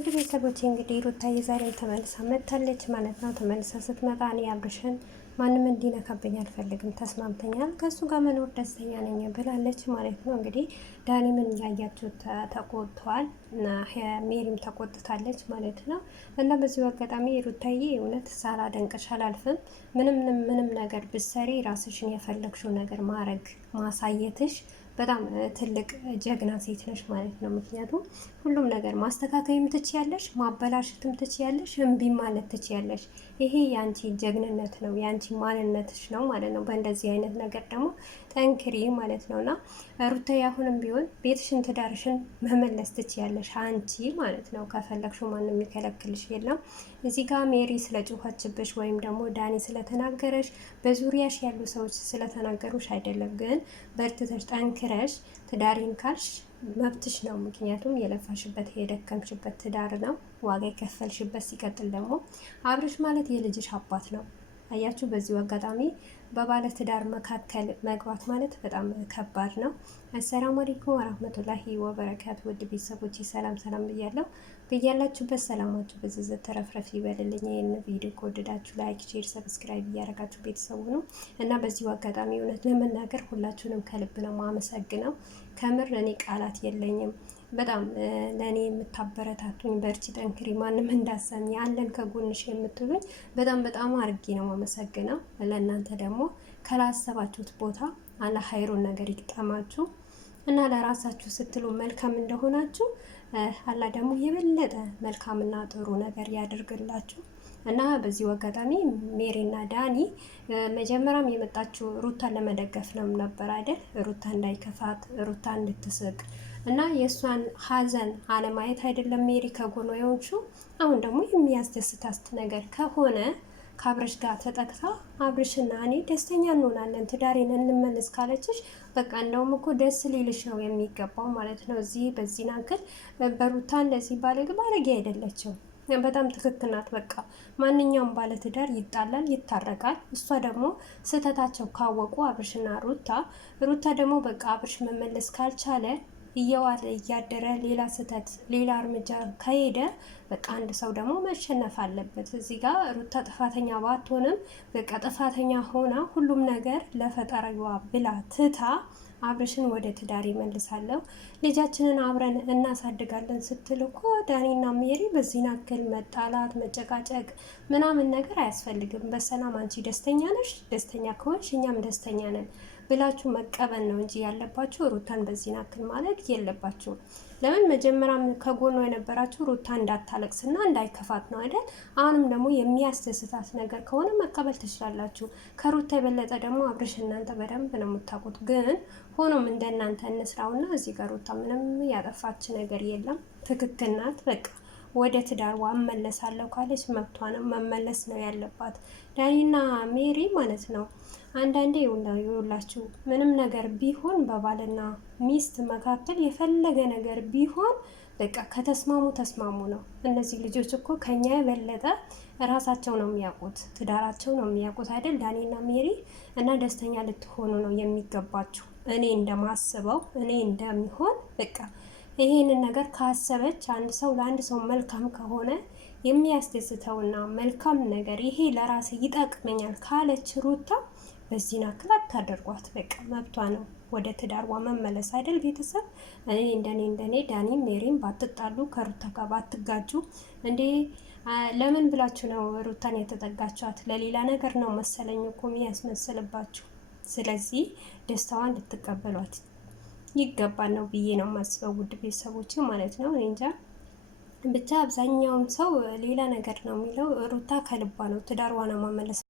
ውድ ቤተሰቦቼ እንግዲህ ሩታዬ ዛሬ ተመልሳ መጥታለች ማለት ነው። ተመልሳ ስትመጣ እኔ አብርሽን ማንም እንዲነካብኝ አልፈልግም፣ ተስማምተኛል፣ ከእሱ ጋር መኖር ደስተኛ ነኝ ብላለች ማለት ነው። እንግዲህ ዳኒምን እያያችሁ ተቆጥቷል እና ሜሪም ተቆጥታለች ማለት ነው። እና በዚሁ አጋጣሚ ሩታዬ እውነት ሳላደንቅሽ አላልፍም። ምንም ነገር ብትሰሪ ራስሽን የፈለግሽው ነገር ማድረግ ማሳየትሽ በጣም ትልቅ ጀግና ሴት ነሽ ማለት ነው። ምክንያቱም ሁሉም ነገር ማስተካከልም ትችያለሽ፣ ማበላሸትም ትችያለሽ፣ እምቢ ማለት ትችያለሽ። ይሄ የአንቺ ጀግንነት ነው፣ የአንቺ ማንነትሽ ነው ማለት ነው። በእንደዚህ አይነት ነገር ደግሞ ጠንክሪ ማለት ነው። እና ሩታዬ አሁንም ቢሆን ቤትሽን ትዳርሽን መመለስ ትችያለሽ አንቺ ማለት ነው። ከፈለግሽው ማንም የሚከለክልሽ የለም። እዚህ ጋር ሜሪ ስለጮኸችብሽ ወይም ደግሞ ዳኒ ስለተናገረሽ በዙሪያሽ ያሉ ሰዎች ስለተናገሩሽ አይደለም። ግን በርትተሽ ጠንክረሽ ትዳሪን ካልሽ መብትሽ ነው። ምክንያቱም የለፋሽበት የደከምሽበት ትዳር ነው፣ ዋጋ የከፈልሽበት። ሲቀጥል ደግሞ አብርሽ ማለት የልጅሽ አባት ነው። አያችሁ፣ በዚሁ አጋጣሚ በባለ ትዳር መካከል መግባት ማለት በጣም ከባድ ነው። አሰላሙ አለይኩም ወራህመቱላሂ ወበረካቱ። ውድ ቤተሰቦች ሰላም ብያለሁ። በያላችሁበት ሰላማችሁ በዝዝት ተረፍረፍ ይበልልኝ። ይህን ቪዲዮ ከወደዳችሁ ላይክ፣ ሼር፣ ሰብስክራይብ እያደረጋችሁ ቤተሰቡ ነው እና በዚሁ አጋጣሚ እውነት ለመናገር ሁላችሁንም ከልብ ነው ማመሰግነው። ከምር እኔ ቃላት የለኝም። በጣም ለእኔ የምታበረታቱኝ በርቺ፣ ጠንክሪ፣ ማንም እንዳሰሚ አለን ከጎንሽ የምትሉኝ በጣም አርጌ ነው ማመሰግነው። ለእናንተ ደግሞ ከላሰባችሁት ቦታ አላህ ሀይሩን ነገር ይቅጠማችሁ እና ለራሳችሁ ስትሉ መልካም እንደሆናችሁ አላህ ደግሞ የበለጠ መልካምና ጥሩ ነገር ያደርግላችሁ። እና በዚሁ አጋጣሚ ሜሪና ዳኒ መጀመሪያም የመጣችው ሩታን ለመደገፍ ነው ነበር አይደል? ሩታ እንዳይከፋት፣ ሩታ እንድትስቅ እና የእሷን ሀዘን አለማየት አይደለም ሜሪ ከጎኗ የሆንሽው። አሁን ደግሞ የሚያስደስታት ነገር ከሆነ ከአብረሽ ጋር ተጠቅታ አብረሽና እኔ ደስተኛ እንሆናለን፣ ትዳሬን እንመልስ ካለችሽ በቃ እንደውም እኮ ደስ ሊልሽ ነው የሚገባው ማለት ነው። እዚህ በዚህ ናክል በሩታ እንደዚህ ባለጌ አይደለችም። በጣም ትክክል ናት። በቃ ማንኛውም ባለትዳር ይጣላል፣ ይታረቃል። እሷ ደግሞ ስህተታቸው ካወቁ አብርሽና ሩታ ደግሞ በቃ አብርሽ መመለስ ካልቻለ እየዋለ እያደረ ሌላ ስህተት ሌላ እርምጃ ከሄደ በቃ አንድ ሰው ደግሞ መሸነፍ አለበት። እዚህ ጋር ሩታ ጥፋተኛ ባትሆንም በቃ ጥፋተኛ ሆና ሁሉም ነገር ለፈጣሪዋ ብላ ትታ አብርሽን ወደ ትዳር ይመልሳለሁ፣ ልጃችንን አብረን እናሳድጋለን ስትል እኮ ዳኒና ሜሪ በዚህ ናክል መጣላት መጨቃጨቅ ምናምን ነገር አያስፈልግም። በሰላም አንቺ ደስተኛ ነሽ፣ ደስተኛ ከሆንሽ እኛም ደስተኛ ነን ብላችሁ መቀበል ነው እንጂ ያለባችሁ ሩታን በዚህ ናክል ማለት የለባችሁ። ለምን መጀመሪያም ከጎኗ የነበራችሁ ሩታ እንዳታለቅስና እንዳይከፋት ነው አይደል? አሁንም ደግሞ የሚያስደስታት ነገር ከሆነ መቀበል ትችላላችሁ። ከሩታ የበለጠ ደግሞ አብርሽ እናንተ በደንብ ነው የምታውቁት። ግን ሆኖም እንደናንተ እንስራውና እዚህ ጋር ሩታ ምንም ያጠፋች ነገር የለም፣ ትክክል ናት። በቃ ወደ ትዳርዋ እመለሳለሁ ካለች መብቷ ነው፣ መመለስ ነው ያለባት። ዳኒና ሜሪ ማለት ነው አንዳንዴ ይውላችሁ ምንም ነገር ቢሆን በባልና ሚስት መካከል የፈለገ ነገር ቢሆን በቃ ተስማሙ ነው። እነዚህ ልጆች እኮ ከኛ የበለጠ ራሳቸው ነው የሚያውቁት፣ ትዳራቸው ነው የሚያውቁት አይደል? ዳኒና ሜሪ እና ደስተኛ ልትሆኑ ነው የሚገባችሁ። እኔ እንደማስበው እኔ እንደሚሆን በቃ ይሄንን ነገር ካሰበች አንድ ሰው ለአንድ ሰው መልካም ከሆነ የሚያስደስተውና መልካም ነገር ይሄ ለራሴ ይጠቅመኛል ካለች ሩታ በዚህ ናክል አታደርጓት። በቃ መብቷ ነው ወደ ትዳርዋ መመለስ አይደል? ቤተሰብ እኔ እንደኔ ዳኒም ሜሪም ባትጣሉ ከሩታ ጋር ባትጋጁ እንዴ ለምን ብላችሁ ነው ሩታን የተጠጋችኋት? ለሌላ ነገር ነው መሰለኝ እኮ የሚያስመስልባችሁ። ስለዚህ ደስታዋን ልትቀበሏት ይገባል ነው ብዬ ነው የማስበው። ውድ ቤተሰቦች ማለት ነው። እኔ እንጃ ብቻ አብዛኛውም ሰው ሌላ ነገር ነው የሚለው። ሩታ ከልቧ ነው ትዳርዋን ማመለስ